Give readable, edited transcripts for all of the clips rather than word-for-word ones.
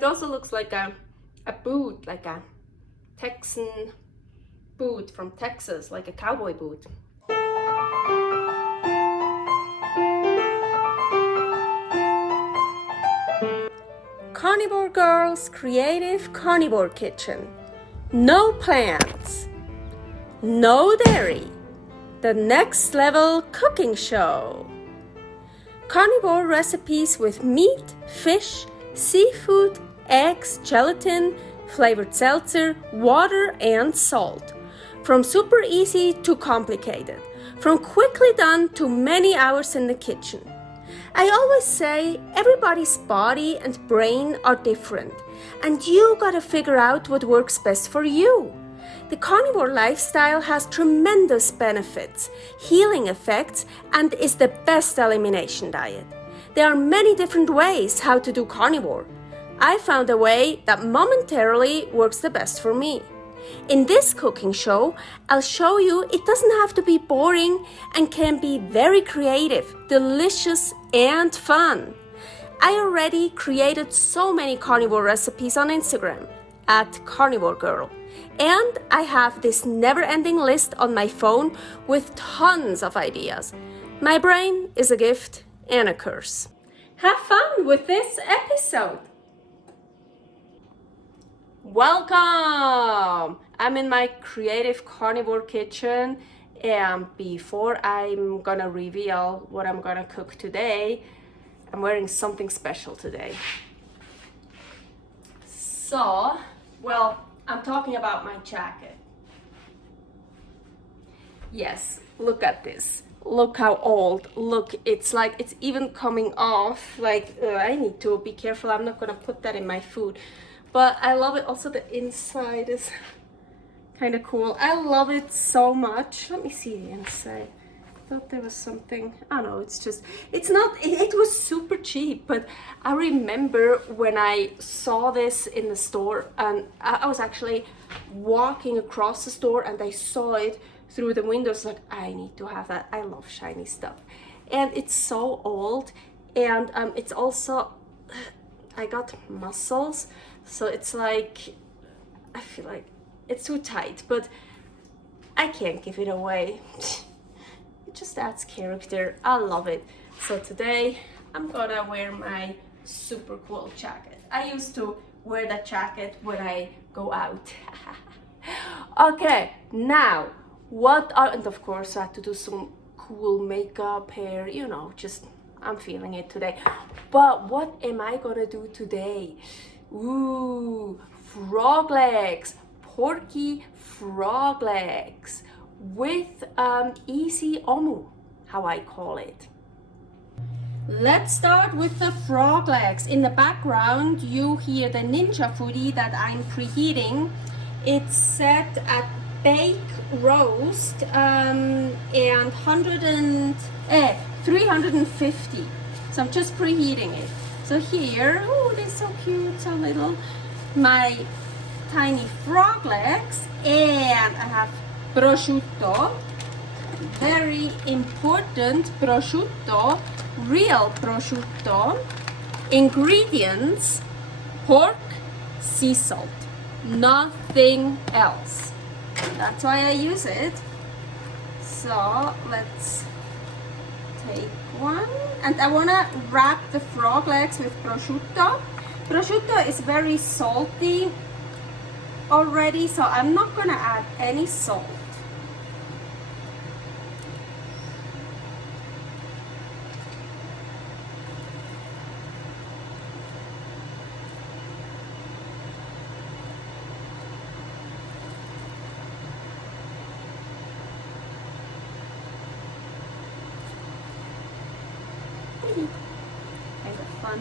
it also looks like a boot, like a Texan boot from Texas, like a cowboy boot. Carnivore Girl's Creative Carnivore Kitchen. No plants, no dairy, the next level cooking show. Carnivore recipes with meat, fish, seafood, eggs, gelatin, flavored seltzer, water, and salt. From super easy to complicated, from quickly done to many hours in the kitchen. I always say everybody's body and brain are different, and you gotta figure out what works best for you. The carnivore lifestyle has tremendous benefits, healing effects, and is the best elimination diet. There are many different ways how to do carnivore. I found a way that momentarily works the best for me. In this cooking show, I'll show you it doesn't have to be boring and can be very creative, delicious, and fun. I already created so many carnivore recipes on Instagram at karnivorgirl, and I have this never-ending list on my phone with tons of ideas. My brain is a gift and a curse. Have fun with this episode. Welcome! I'm in my creative carnivore kitchen, and before I'm gonna reveal what I'm gonna cook today, I'm wearing something special today. So, well, I'm talking about my jacket. Yes, look at this. Look how old. Look, it's like it's even coming off. Like, I need to be careful. I'm not gonna put that in my food. But I love it. Also, the inside is kind of cool. I love it so much. Let me see the inside. I thought there was something. I don't know. It's not. It was super cheap. But I remember when I saw this in the store, and I was actually walking across the store, and I saw it through the windows. Like, I need to have that. I love shiny stuff, and it's so old, and it's also. I got muscles. So it's like, I feel like it's too tight, but I can't give it away. It just adds character. I love it. So today I'm gonna wear my super cool jacket. I used to wear that jacket when I go out. Okay, now and of course I had to do some cool makeup, hair, you know, just I'm feeling it today. But what am I gonna do today? Ooh, frog legs, Porky frog legs with easy omu, how I call it. Let's start with the frog legs. In the background, you hear the Ninja Foodi that I'm preheating. It's set at bake roast and 350. So I'm just preheating it. So here, oh, they're so cute, so little. My tiny frog legs, and I have prosciutto, very important prosciutto, real prosciutto. Ingredients: pork, sea salt, nothing else. That's why I use it. So let's take one, and I want to wrap the frog legs with prosciutto. Prosciutto is very salty already, so I'm not going to add any salt. Kind of fun.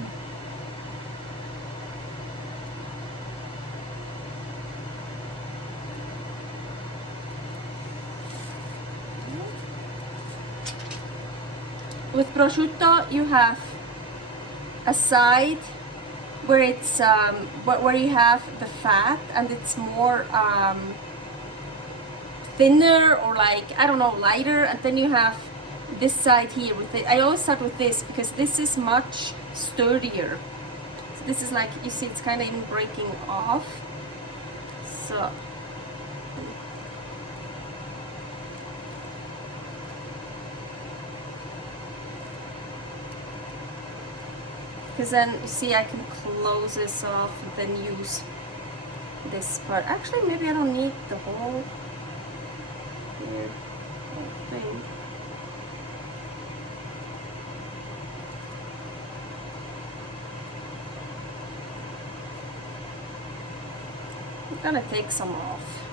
With prosciutto, you have a side where it's where you have the fat and it's more thinner, or like, I don't know, lighter, and then you have this side here with it. I always start with this because this is much sturdier. So this is like, you see it's kind of even breaking off. So because then you see I can close this off and then use this part. Actually, maybe I don't need the whole here, whole thing. I'm gonna take some off.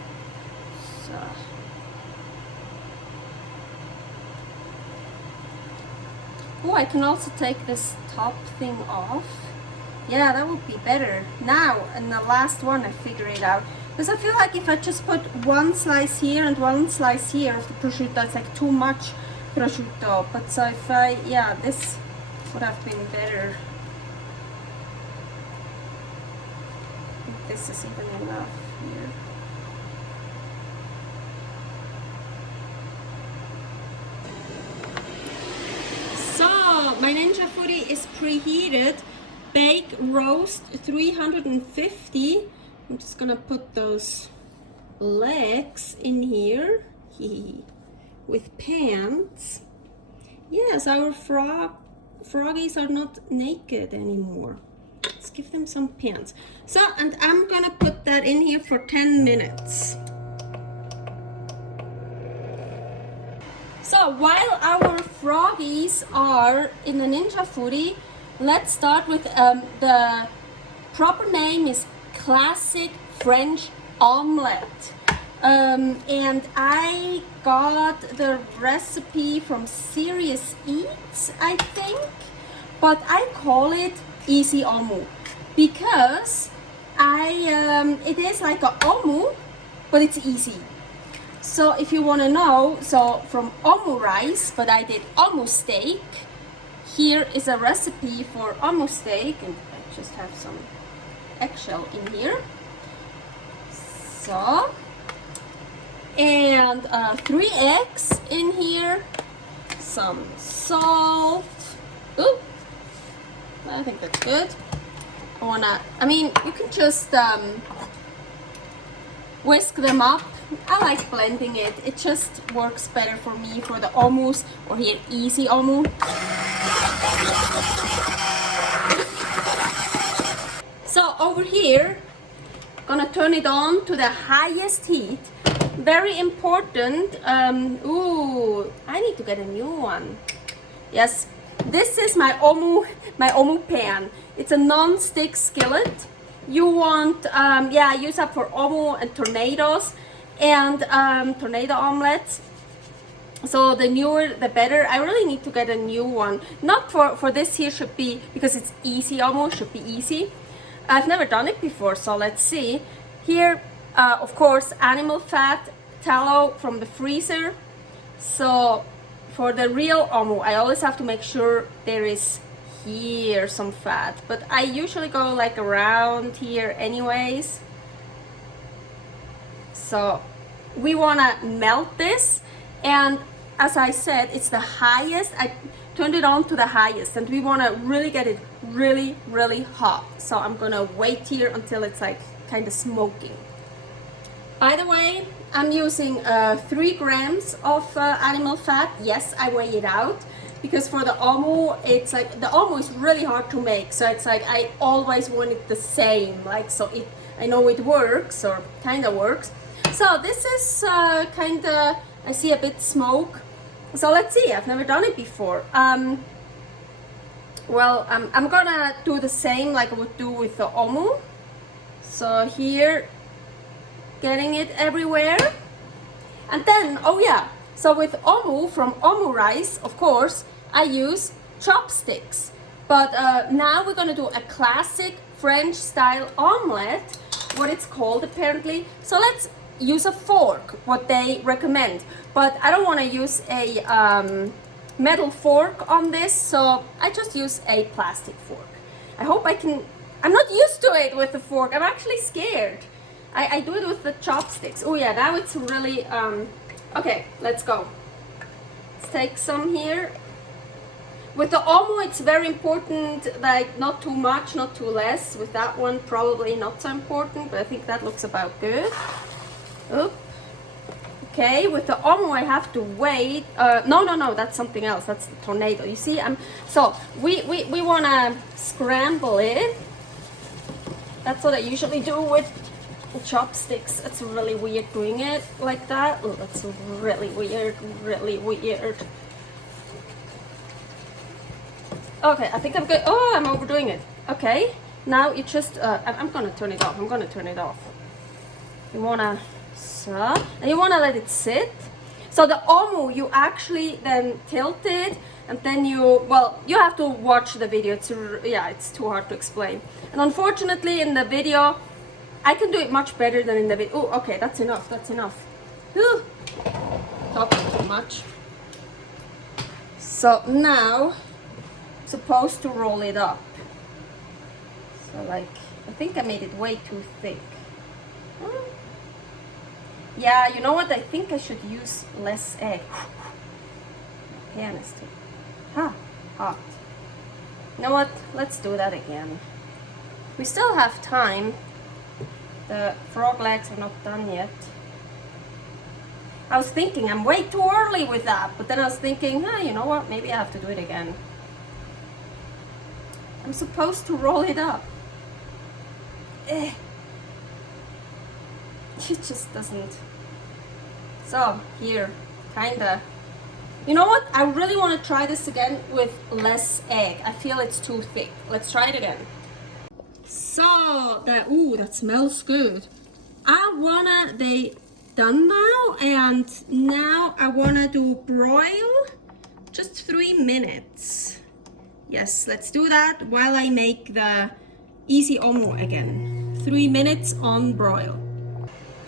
So. Oh, I can also take this top thing off. Yeah, that would be better. Now, in the last one, I figure it out. Because I feel like if I just put one slice here and one slice here of the prosciutto, it's like too much prosciutto. But so if I, yeah, this would have been better. I think this is even enough here. My Ninja Foodi is preheated. Bake roast 350. I'm just gonna put those legs in here with pants. Yes, our froggies are not naked anymore. Let's give them some pants. So, and I'm gonna put that in here for 10 minutes. So while our froggies are in the Ninja Foodi, let's start with the proper name is classic French omelette. And I got the recipe from Serious Eats, I think, but I call it easy omu because it is like a omu, but it's easy. So if you want to know, so from omu rice, but I did omu steak. Here is a recipe for omu steak, and I just have some eggshell in here. So, and 3 eggs in here, some salt. Ooh, I think that's good. I mean, you can just whisk them up. I like blending it. It just works better for me for the omus, or here easy omu. So over here, gonna turn it on to the highest heat. Very important. Ooh, I need to get a new one. Yes, this is my omu pan. It's a non-stick skillet. You want, yeah, use up for omu and tornadoes and tornado omelets. So the newer the better. I really need to get a new one. Not for this here, should be, because it's easy omu, should be easy. I've never done it before, so let's see. Here, of course, animal fat, tallow from the freezer. So for the real omu, I always have to make sure there is here some fat, but I usually go like around here anyways. So we want to melt this, and as I said, it's the highest. I turned it on to the highest, and we want to really get it really hot. So I'm gonna wait here until it's like kind of smoking. By the way, I'm using 3 grams of animal fat. Yes, I weigh it out, because for the omu, it's like, the omu is really hard to make, so it's like I always want it the same, like, so it, I know it works, or kind of works. So this is kind of, I see a bit smoke, so let's see. I've never done it before. Well, I'm gonna do the same like I would do with the omu. So here, getting it everywhere. And then, oh yeah, so with omu, from omu rice, of course, I use chopsticks. But now we're gonna do a classic French style omelette, what it's called apparently. So let's use a fork, what they recommend. But I don't wanna use a metal fork on this, so I just use a plastic fork. I hope I can, I'm not used to it with the fork. I'm actually scared. I do it with the chopsticks. Oh yeah, now it's really, okay, let's go. Let's take some here. With the omu, it's very important, like not too much, not too less. With that one, probably not so important, but I think that looks about good. Oop. Okay, with the omu, I have to wait. No, that's something else. That's the tornado. You see, so we wanna scramble it. That's what I usually do with chopsticks. It's really weird doing it like that. Oh, that's really weird, really weird. Okay, I think I'm good. Oh, I'm overdoing it. Okay, now you just, I'm gonna turn it off. I'm gonna turn it off. You wanna, so, and you wanna let it sit. So the omu, you actually then tilt it, and then you have to watch the video. It's too hard to explain. And unfortunately, in the video, I can do it much better than in the video. Oh, okay, that's enough. That's enough. Whew. Talking too much. So now, supposed to roll it up. So like, I think I made it way too thick. Yeah, you know what? I think I should use less egg. Pan is too hot. You know what? Let's do that again. We still have time. The frog legs are not done yet. I was thinking I'm way too early with that, but then I was thinking, you know what? Maybe I have to do it again. I'm supposed to roll it up. It just doesn't. So here, kinda. You know what? I really want to try this again with less egg. I feel it's too thick. Let's try it again. So that smells good. They done now, and now I wanna do broil, just 3 minutes. Yes, let's do that while I make the easy omu again. 3 minutes on broil.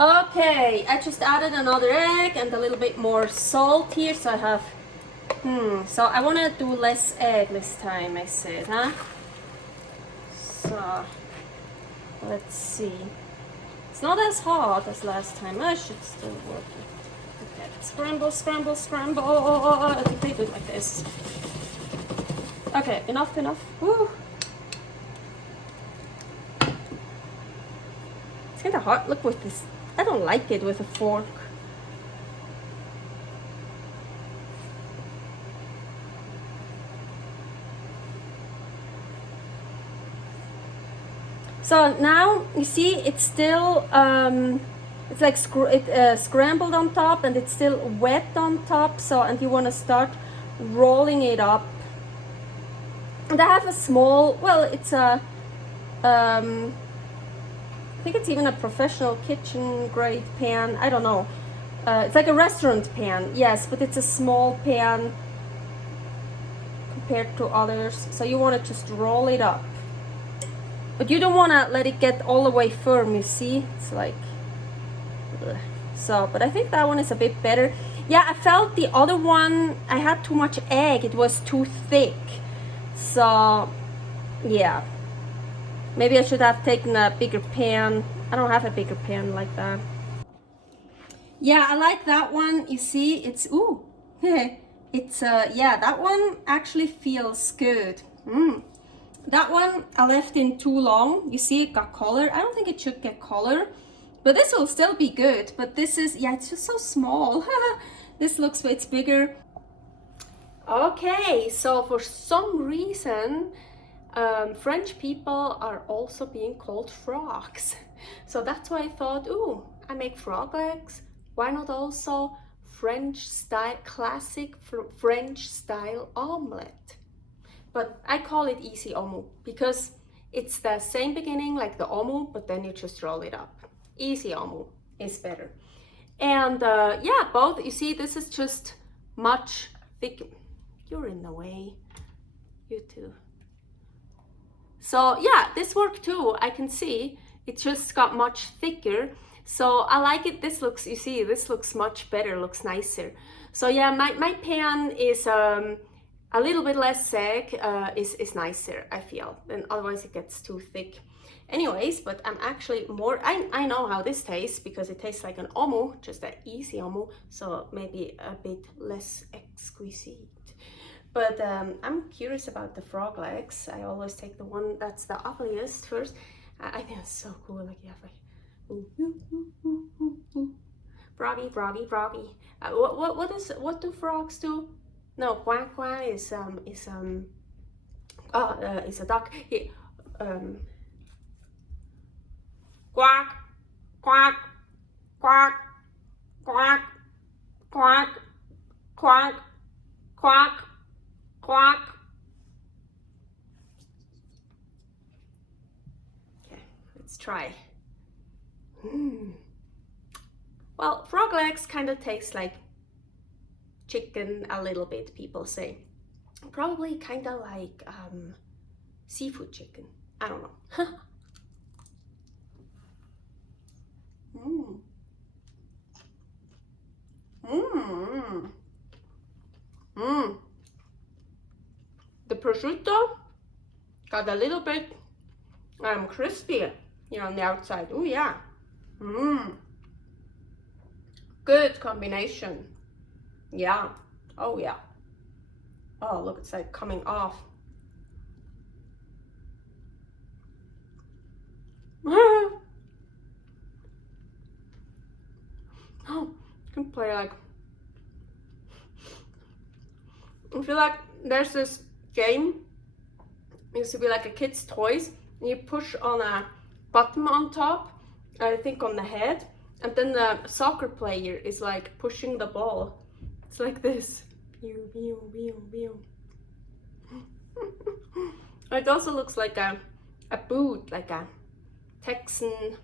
Okay, I just added another egg and a little bit more salt here, so I have, so I want to do less egg this time, I said, huh? So, let's see. It's not as hot as last time. I should still work it. Okay, scramble, scramble, scramble. I think they do it like this. Okay, enough. Woo. It's kind of hard. Look with this. I don't like it with a fork. So now you see it's still it's like scrambled on top, and it's still wet on top. So, and you want to start rolling it up. And I have a small, it's a I think it's even a professional kitchen grade pan. I don't know. It's like a restaurant pan, yes, but it's a small pan compared to others. So you want to just roll it up. But you don't want to let it get all the way firm, you see? It's like, so, but I think that one is a bit better. Yeah, I felt the other one, I had too much egg. It was too thick. So, yeah. Maybe I should have taken a bigger pan. I don't have a bigger pan like that. Yeah, I like that one. You see, it's, it's, yeah, that one actually feels good. That one I left in too long. You see it got color. I don't think it should get color, but this will still be good. But this is, yeah, it's just so small. This looks, it's bigger. Okay, so for some reason, French people are also being called frogs. So that's why I thought, I make frog legs. Why not also French style, classic French style omelette? But I call it easy omu because it's the same beginning like the omu, but then you just roll it up. Easy omu is better. And yeah, both, you see, this is just much thicker. You're in the way, you too. So yeah, this worked too. I can see it just got much thicker. So I like it. This looks, you see, this looks much better, looks nicer. So yeah, my pan is a little bit less egg, is nicer, I feel, and otherwise it gets too thick. Anyways, but I'm actually more, I know how this tastes because it tastes like an omu, just an easy omu, so maybe a bit less exquisite. But I'm curious about the frog legs. I always take the one that's the ugliest first. I think it's so cool. Like you have like, ooh, ooh, ooh, ooh, ooh, ooh. Froggy, froggy, froggy. What do frogs do? No, quack quack is a duck. Here, quack, quack, quack, quack, quack, quack, quack, quack. Okay, let's try. Well, frog legs kind of taste like chicken a little bit, people say. Probably kind of like seafood chicken. I don't know. The prosciutto got a little bit crispy here on the outside. Oh yeah. Good combination. Yeah. Oh yeah. Oh, look, it's like coming off. Oh, you can play like, I feel like there's this game, it used to be like a kid's toys, and you push on a button on top, I think on the head, and then the soccer player is like pushing the ball. It's like this. It also looks like a boot, like a Texan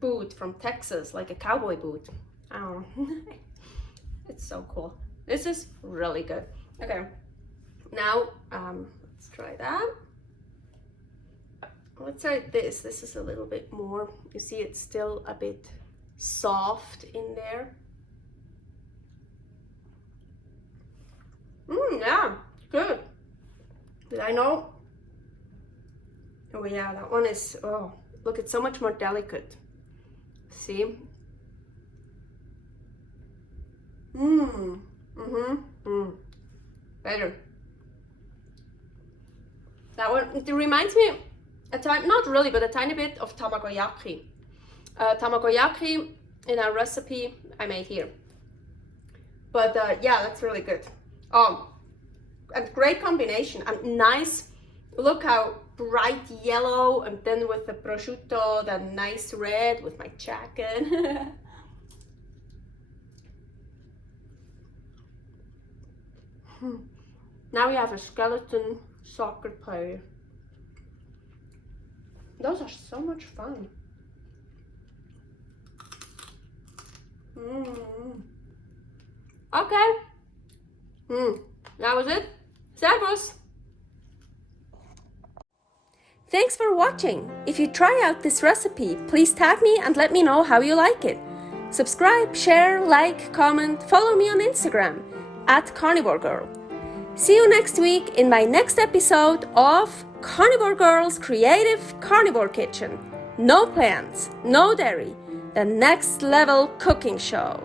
boot from Texas, like a cowboy boot. I don't know. It's so cool. This is really good. Okay, now let's try that. Let's try this. This is a little bit more. You see, it's still a bit soft in there. Yeah, good. Did I know? Oh yeah, that one is, oh, look, it's so much more delicate. See? Better. That one, it reminds me, not really, but a tiny bit of tamagoyaki. Tamagoyaki in a recipe I made here. But yeah, that's really good. A great combination, and nice. Look how bright yellow, and then with the prosciutto, the nice red with my jacket. Now we have a skeleton soccer player. Those are so much fun. Okay. That was it. Servus. Thanks for watching. If you try out this recipe, please tag me and let me know how you like it. Subscribe, share, like, comment, follow me on Instagram @karnivorgirl. See you next week in my next episode of Carnivore Girl's Creative Carnivore Kitchen. No plants, no dairy, the next level cooking show.